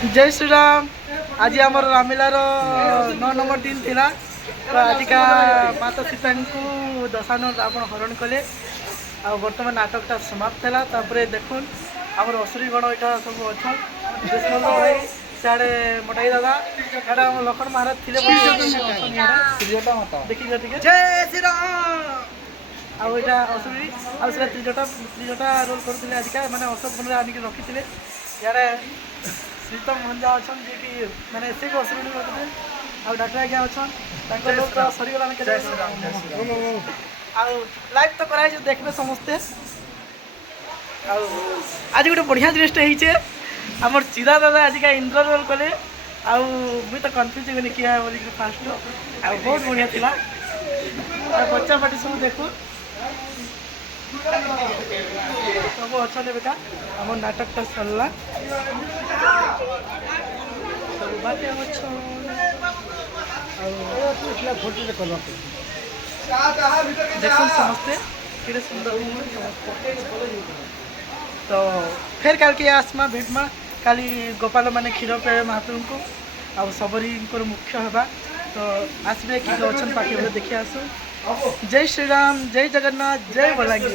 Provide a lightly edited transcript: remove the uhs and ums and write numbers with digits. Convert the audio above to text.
जय श्री राम। आज आम रामलीलार 9 नंबर दिन थिला। तो आज का माता सीता को दशानन रावण हरण कले। आ बर्तमान नाटकटा समाप्त है। तापर देखुन आम असुरी गण यहाँ सब अच्छा भाई सियाड़े मोटाई दादा यहाँ लखन महाराज थे देखिए जय श्री राम। आईटा असुरी आसा त्रिजटा रोल करते आज का मैंने अशोक बन आनिक रखी थे। इे श्रीतम भंजा अच्छा जी कि मैंने से भी असुरी करते आ डाक्टर आज्ञा अच्छा सरीगला लाइव तो कराई देखने समस्ते। आज गोटे बढ़िया जिनसटे आमर चिरा दादा आज का इंद्र रोल कले मुझे तो कन्फ्यूज गली किए बोल फास्ट आ बहुत बढ़िया थिला। बच्चा पार्टी सब देखो सब अच्छा बेटा आम नाटकटा सरला सब बात देखो समस्ते कि सुंदर तो फिर काल के आसमा भेटमा काली गोपाल माने क्षीर पे महाप्रभु को आ सबरी मुख्य हवा तो आसबे कि अच्छा पाखे देखी आसो। जय श्री राम, जय जगन्नाथ, जय बलांगीर।